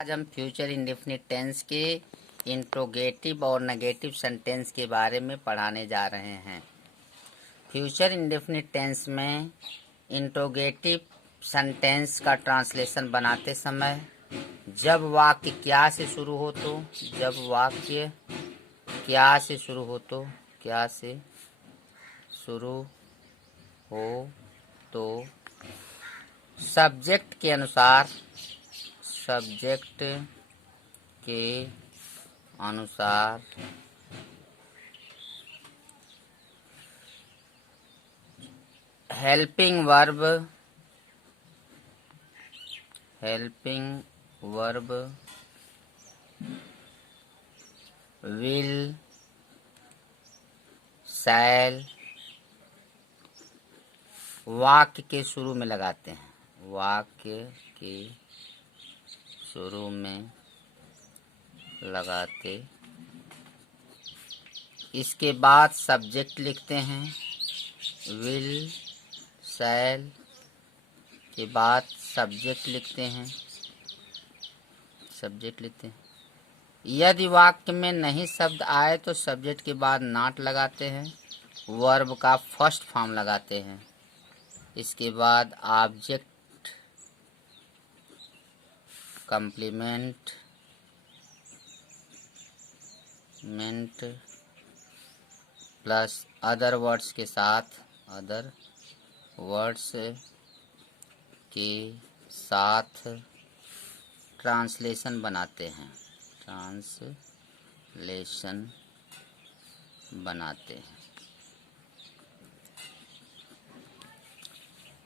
आज हम future indefinite tense के इंट्रोगेटिव और नेगेटिव सेंटेंस के बारे में पढ़ाने जा रहे हैं। फ्यूचर इंडेफिनिट टेंस में इंट्रोगेटिव सेंटेंस का ट्रांसलेशन बनाते समय जब वाक्य क्या से शुरू हो तो सब्जेक्ट के अनुसार हेल्पिंग वर्ब विल शैल वाक्य के शुरू में लगाते हैं। इसके बाद सब्जेक्ट लिखते हैं। विल शैल के बाद सब्जेक्ट लिखते हैं। यदि वाक्य में नहीं शब्द आए तो सब्जेक्ट के बाद नॉट लगाते हैं। वर्ब का फर्स्ट फॉर्म लगाते हैं। इसके बाद object complement plus other words के साथ ट्रांसलेशन बनाते हैं।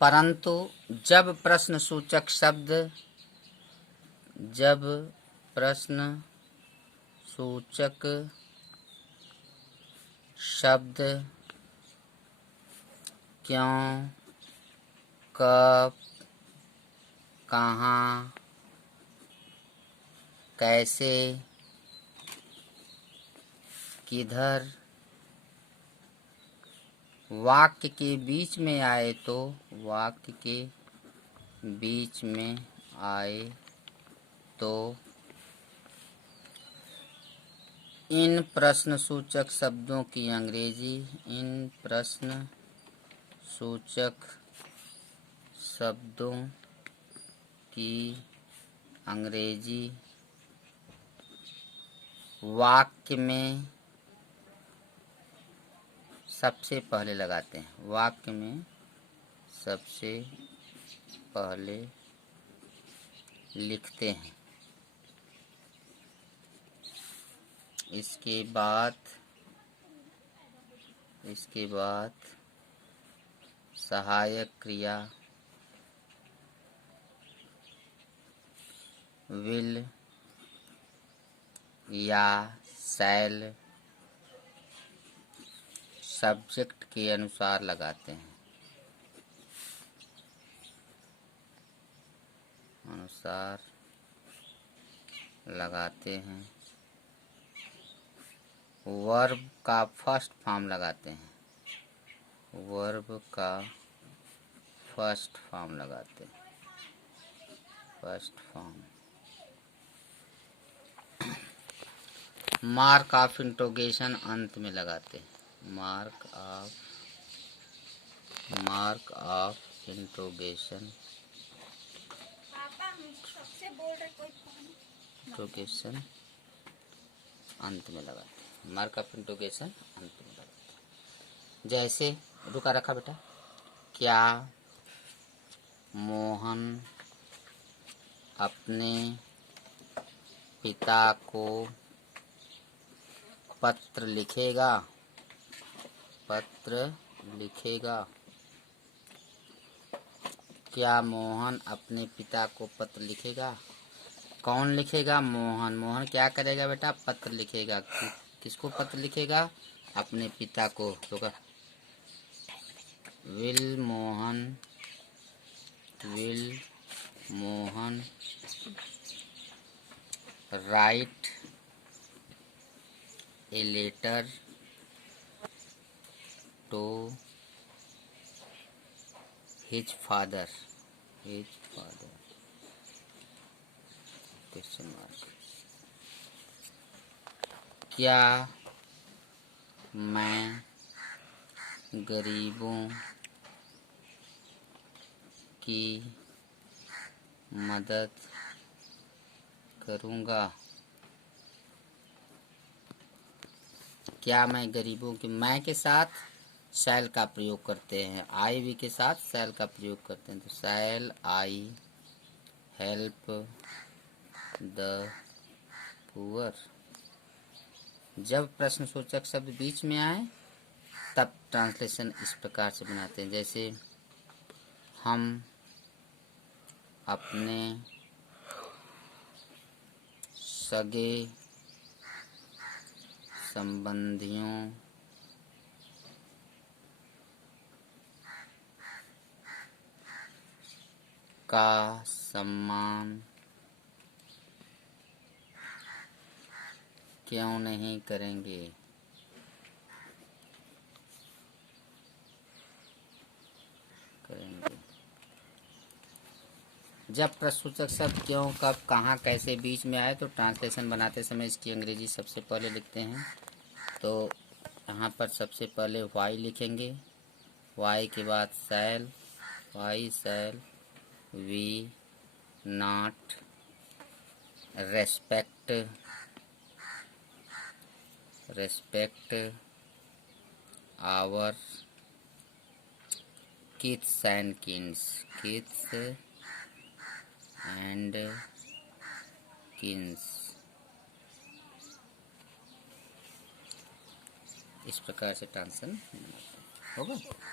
परंतु जब प्रश्नसूचक शब्द क्यों, कब, कहाँ, कैसे, किधर वाक्य के बीच में आए तो इन प्रश्नसूचक शब्दों की अंग्रेजी वाक्य में सबसे पहले लगाते हैं। लिखते हैं। इसके बाद सहायक क्रिया विल या शैल सब्जेक्ट के अनुसार लगाते हैं। वर्ब का फर्स्ट फॉर्म लगाते हैं। मार्क ऑफ इंट्रोगेशन अंत में लगाते हैं। मार्क ऑफ इंट्रोगेशन अंत में लगाते हैं। जैसे रुका रखा बेटा, क्या मोहन अपने पिता को पत्र लिखेगा? क्या मोहन अपने पिता को पत्र लिखेगा? कौन लिखेगा? मोहन क्या करेगा बेटा? पत्र लिखेगा। किसको पत्र लिखेगा? अपने पिता को। तो will Mohan write a letter to his father. Question mark. क्या मैं गरीबों की मदद करूँगा? क्या मैं गरीबों की, मैं के साथ शैल का प्रयोग करते हैं, आई वी के साथ शैल का प्रयोग करते हैं, तो शैल आई हेल्प द पुअर। जब प्रश्नसूचक शब्द बीच में आए तब ट्रांसलेशन इस प्रकार से बनाते हैं, जैसे हम अपने सगे संबंधियों का सम्मान क्यों नहीं करेंगे? जब प्रश्नसूचक शब्द क्यों, कब, कहाँ, कैसे बीच में आए तो ट्रांसलेशन बनाते समय इसकी अंग्रेजी सबसे पहले लिखते हैं। तो यहाँ पर सबसे पहले वाई लिखेंगे, वाई के बाद shall, why shall we not respect our kids and kins. इस प्रकार से ट्रांसलेशन होगा।